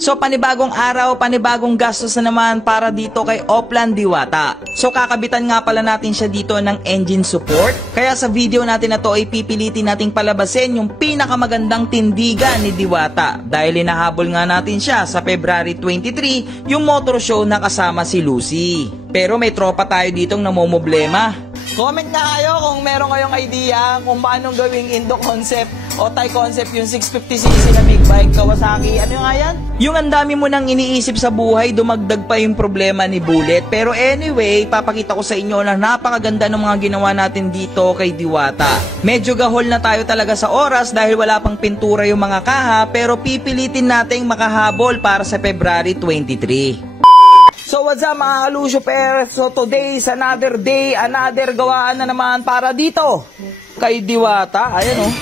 So panibagong araw, panibagong gastos na naman para dito kay Oplan Diwata. So kakabitan nga pala natin siya dito ng engine support. Kaya sa video natin na to ay pipilitin nating palabasin yung pinakamagandang tindigan ni Diwata. Dahil hinahabol nga natin siya sa February 23, yung motor show na kasama si Lucy. Pero may tropa tayo ditong namomblema. Comment nga kayo kung meron kayong idea kung paano gawing Indo concept o Thai concept yung 650cc na big bike Kawasaki. Ano yung nga yan? Yung ang dami mo nang iniisip sa buhay, dumagdag pa yung problema ni Bullet. Pero anyway, papakita ko sa inyo na napakaganda ng mga ginawa natin dito kay Diwata. Medyo gahol na tayo talaga sa oras dahil wala pang pintura yung mga kaha, pero pipilitin nating makahabol para sa February 23. So what's up mga Kalusyuper? So today is another day, another gawaan na naman para dito kay Diwata. Ayan oh,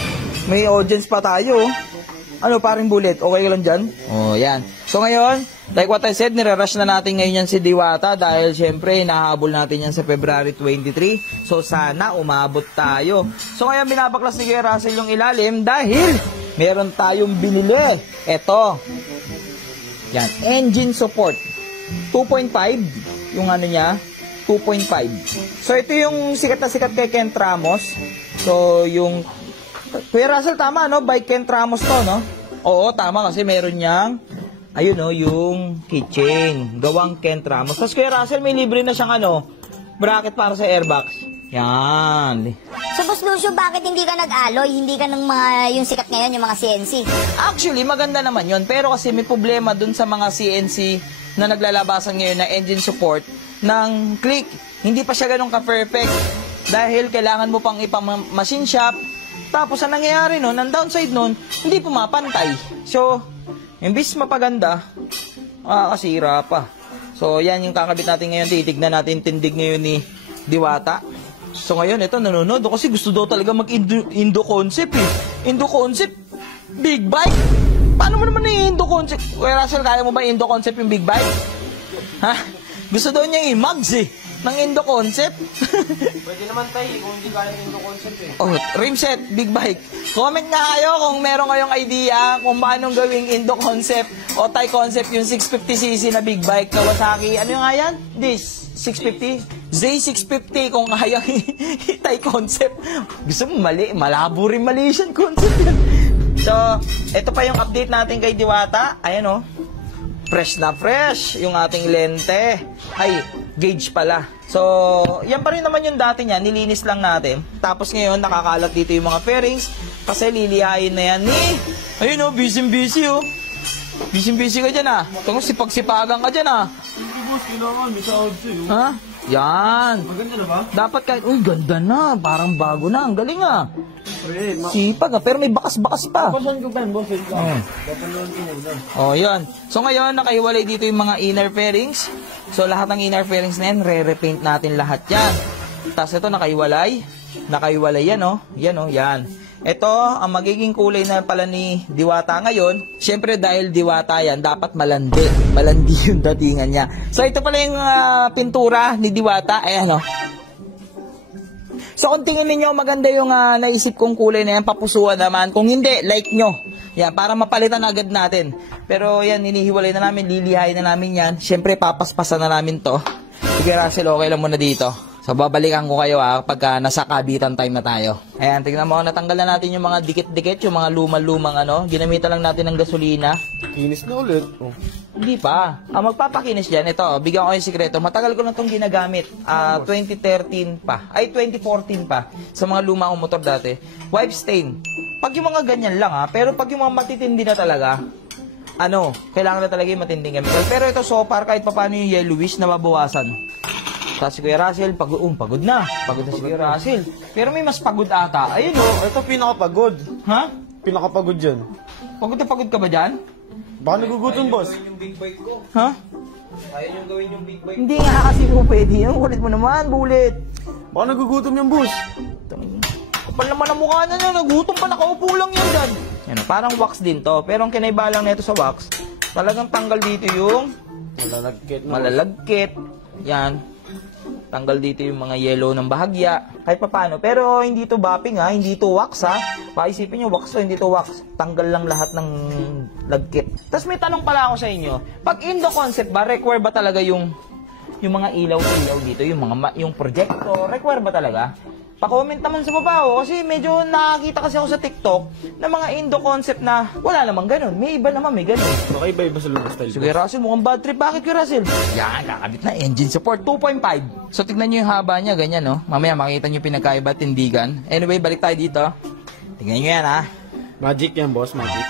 may audience pa tayo. Ano paring Bullet, okay ka lang dyan? Oh yan. So ngayon, like what I said, nire-rush na natin ngayon yan si Diwata dahil syempre nahabol natin yan sa February 23. So sana umabot tayo. So ngayon binabaklas ni Kuya Russell yung ilalim dahil meron tayong binili. Eto, yan, engine support. 2.5 yung ano niya, 2.5. So ito yung sikat na sikat kay Kent Ramos. So yung Kuya Russell, tama no? By Kent Ramos to, no? Oo, tama kasi meron niyang ayun no, yung keychain gawang Kent Ramos. Tapos Kuya Russell, may libre na siyang ano, bracket para sa airbox. Yan. So Boss Lucio, bakit hindi ka nag-alloy? Hindi ka ng mga yung sikat ngayon, yung mga CNC? Actually, maganda naman yon, pero kasi may problema dun sa mga CNC na naglalabasan ngayon na engine support ng click. Hindi pa siya ganun ka-perfect dahil kailangan mo pang ipang-machine shop. Tapos ang nangyayari nun, ang downside nun, hindi pumapantay. So, imbis mapaganda, kasira pa. So, yan yung kakabit natin ngayon. Titignan natin tindig ngayon ni Diwata. So, ngayon, ito, nanonood kasi gusto daw talaga mag-Indo concept eh. Indo concept, big bike. Paano mo naman yung Indo concept? Kuya Russell, kaya mo ba Indo concept yung big bike? Ha? Gusto daw niya i-mugs eh, ng Indo concept. Pwede naman tayo kung hindi kaya ng Indo concept eh. Oh, rimset, big bike. Comment nga kayo kung meron kayong idea kung paano gawing Indo concept o Thai concept yung 650cc na big bike Kawasaki. Ano yung nga yan? This, 650? Z650 kung kaya Thai concept. Gusto mo mali, malabo rin Malaysian concept yan. So, ito pa yung update natin kay Diwata. Ayan o. Fresh na fresh yung ating lente. Ay, gauge pala. So, yan pa rin naman yung dati niya. Nilinis lang natin. Tapos ngayon, nakakalat dito yung mga fairings. Kasi lilihain na yan ni... Ayun o, busy-busy o. Busy-busy ka dyan ah. Tungkol sipag-sipagan ka dyan ah. Hindi boss, kailangan. May sahod sa'yo. Ha? Yan. Maganda na ba? Dapat kahit... Uy, ganda na. Parang bago na. Ang galing ah. Sipag ah, pero may bakas-bakas pa. Pasan ko pa yun, boss. Wait lang. Papanood ko muna. Oh, yun. So ngayon, nakahiwalay dito yung mga inner fairings. So lahat ng inner fairings na yan, re-repaint natin lahat yan. Tapos ito, nakahiwalay. Nakahiwalay yan, oh. Yan, oh, yan. Ito, ang magiging kulay na pala ni Diwata ngayon. Siyempre, dahil Diwata yan, dapat malandi. Malandi yung datingan niya. So ito pala yung pintura ni Diwata. Ayan, oh. So kung tingin ninyo maganda yung naisip kong kulay na yan, papusuan naman. Kung hindi, like nyo. Yan, para mapalitan agad natin. Pero yan, hinihiwalay na namin, lilihain na namin yan. Siyempre, papaspasan na namin to. Sige Russell, okay lang muna dito. So babalikan ko kayo pagka nasa kabitan time na tayo. Ayan, tignan mo, natanggal na natin yung mga dikit-dikit, yung mga lumang-lumang ano. Ginamitan lang natin ng gasolina. Kinis na ulit. Oh. Hindi pa. Magpapakinis dyan. Ito, bigyan ko yung sikreto. Matagal ko na itong ginagamit. 2013 pa. Ay, 2014 pa. Sa mga luma kong motor dati. Wipe stain. Pag yung mga ganyan lang pero pag yung mga matitindi na talaga, kailangan na talaga yung matinding chemical. Pero ito so far, kahit pa paano yung yellowish, nababawasan. Tapos si Kuya Russell, pagod na. Pagod na si Kuya Russell. Pero may mas pagod ata. Ayun Ito pinakapagod. Ha? Pinakapagod dyan. Pagod na pagod ka ba dyan? Baka nagugutom, boss. Yung big bike ko. Ha? Ayaw yung gawin yung big bike. Hindi nga kasi mo pwede. Ang kulit mo naman, Bullet. Baka nagugutom yung boss. Kapal naman ang mukha na niya. Nagutom pa, nakaupo lang yan dyan. Yan, parang wax din to. Pero ang kinaibalang nito sa wax, talagang tanggal dito yung Malalagkit. malalagkit. Yan. Tanggal dito yung mga yellow ng bahagya. Kahit paano. Pero hindi to bapping ha. Hindi to wax ha. Paisipin nyo, wax to, hindi to wax. Tanggal lang lahat ng lagkit. Tapos may tanong pala ako sa inyo. Pag Indo concept ba, require ba talaga yung mga ilaw-ilaw dito? Yung projector, require ba talaga? Pa-comment naman sa baba kasi medyo nakakita kasi ako sa TikTok na mga Indo concept na wala namang ganun. May iba naman, may ganun. Okay ba iba sa lumang style? Sige, Russell, mukhang bad trip. Bakit kay Russell? Yan, kakabit na engine support, 2.5. So, tignan nyo yung haba niya, ganyan, no? Mamaya makikita nyo pinagkaiba, tindigan. Anyway, balik tayo dito. Tignan nyo yan, ha? Magic yan, boss. Magic.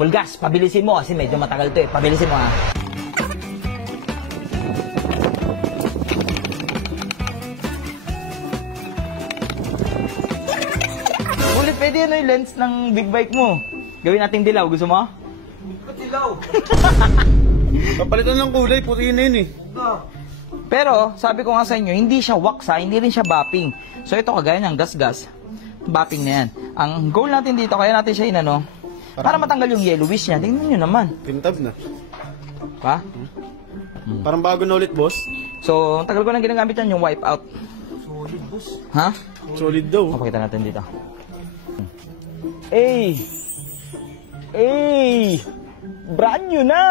Full gas, pabilisin mo kasi medyo matagal to, eh. Pabilisin mo, ha? Ulit, pwede yan yung lens ng big bike mo. Gawin nating dilaw, gusto mo? Ba't dilaw? Papalitan ng kulay, puti na yun eh. Pero, sabi ko nga sa inyo, hindi siya wax ha, hindi rin siya bapping. So ito kagaya ng gas-gas, bapping na yan. Ang goal natin dito, kaya natin siya inano, para matanggal yung yellowish niya. Tingnan nyo naman. Pintab na. Ha? Parang bago na ulit, boss. So, ang tagal ko nang ginagamit yan, yung wipe out. Solid, boss. Ha? Solid daw. Pakita natin dito. Brand new na!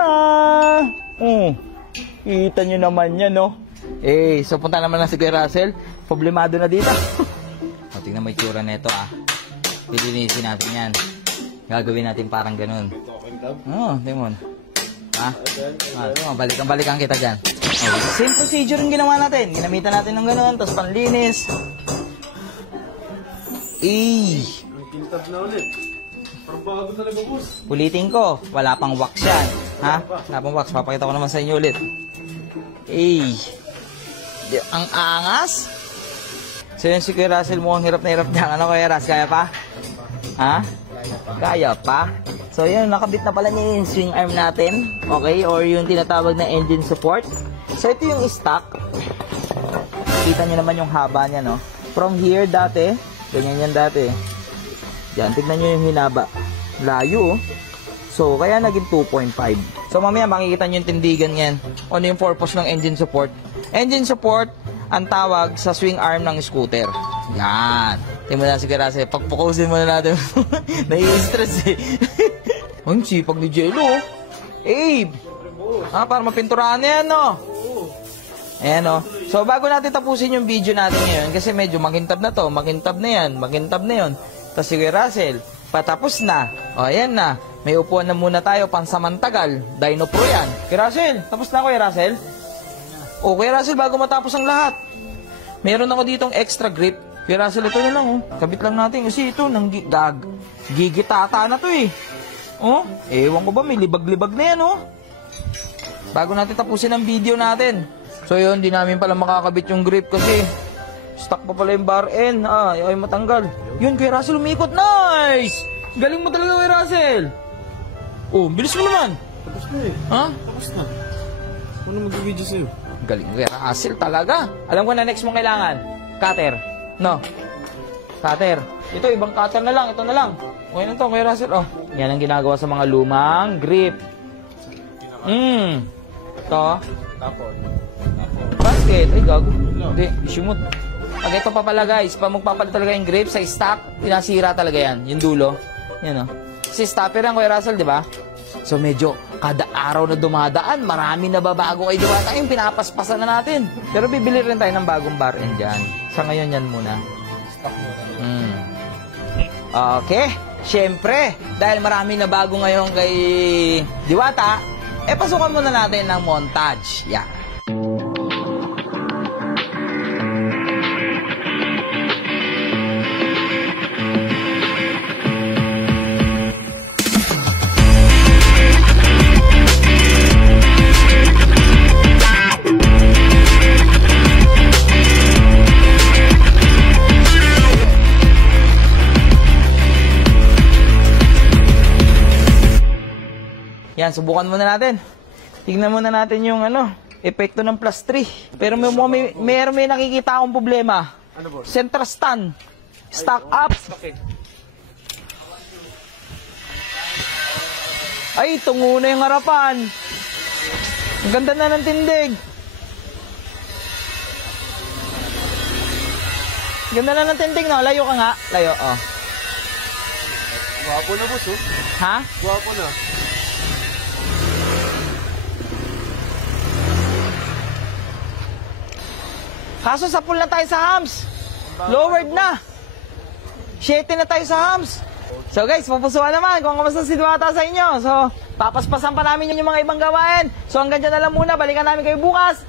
Kita nyo naman yan, no? So punta naman na si Kuya Russell. Problemado na dito. O, tingnan mo yung tsura na ito, ah. Lilinisin natin yan. Gagawin natin parang ganun. Tingnan mo. Balikan kita dyan. Same procedure yung ginawa natin. Ginamitan natin ng ganun, tapos panlinis. Pintab na ulit. Parang bago talaga, boss. Ulitin ko, wala pang wax yan. Ha? Wala pang wax. Papakita ko naman sa inyo ulit. Ang angas. So yun si Kuya Russell, mukhang hirap na hirap niya. Ano Kuya Russ, kaya pa? Ha? Kaya pa? So yun, nakabit na pala niya yung swing arm natin. Okay? Or yung tinatawag na engine support. So ito yung stock. Kita nyo naman yung haba niya, no? From here dati, ganyan yan dati. Yan, tignan nyo yung hinaba. Layo, oh. So, kaya naging 2.5. So, mamaya makikita nyo yung tindigan yan. Ano yung purpose ng engine support? Engine support, ang tawag sa swing arm ng scooter. Yan. Tingnan mo na si Karase. Pagpukusin mo na natin. Nai-stress eh. Ang sipag ni Jello, oh. Para mapinturahan na yan, no? Ayan, no? So, bago natin tapusin yung video natin ngayon, kasi medyo makintab na to. Makintab na yan. Makintab na yun. Tapos si Kuya Russell, patapos na. O, ayan na. May upuan na muna tayo, pansamantagal. Dino Pro yan. Kuya Russell, tapos na Kuya Russell? O, Kuya Russell, bago matapos ang lahat, meron ako ditong extra grip. Kuya Russell, ito na lang, oh. Kabit lang natin. Kasi ito, gigitata na to, eh. Oh, ewan ko ba, may libag-libag na yan, oh. Bago natin tapusin ang video natin. So, yun, di namin pala makakabit yung grip kasi stuck pa pala yung bar end. Ay matanggal. Yun, Kuya Russell, umikot. Nice! Galing mo talaga, Kuya Russell. Oh, bilis mo naman. Tapos na eh. Ha? Tapos na. Ano mag-video sa'yo? Galing, Kuya Russell, talaga. Alam ko na next mong kailangan. Cutter. No? Cutter. Ito, ibang cutter na lang. Ito na lang. Okay na to, Kuya Russell. Oh, yan ang ginagawa sa mga lumang grip. Ito. Tapon. Basket. Ay, gago. Hindi, isimot. Pag ito pa pala guys, pag magpapalit talaga yung grip sa stock, pinasira talaga yan, yung dulo. Yan o. Kasi stopper yan, Kuya Russell, di ba? So medyo kada araw na dumadaan, marami na babago kay Diwata yung pinapaspasan na natin. Pero bibili rin tayo ng bagong bar end dyan. Sa ngayon yan muna. Stock muna. Okay. Siyempre, dahil marami na bago ngayon kay Diwata, pasukan muna natin ng montage. Yeah. Yan, subukan muna natin. Tignan muna natin yung epekto ng plus 3. Pero may nakikita akong problema. Ano, boss? Center stand. Stock up. Ay, tungo na yung harapan. Ang ganda na ng tindig. Ganda na ng tinting, no? Layo ka nga. Layo, oh. Gwapo na, boss, oh. Ha? Gwapo na. Kaso sa pool na tayo sa hams. Lowered na. 7 na tayo sa hams. So guys, mapusuan naman kung kamusta si Diwata sa inyo. So, papaspasan pa namin yung mga ibang gawain. So hanggang dyan na lang muna. Balikan namin kayo bukas.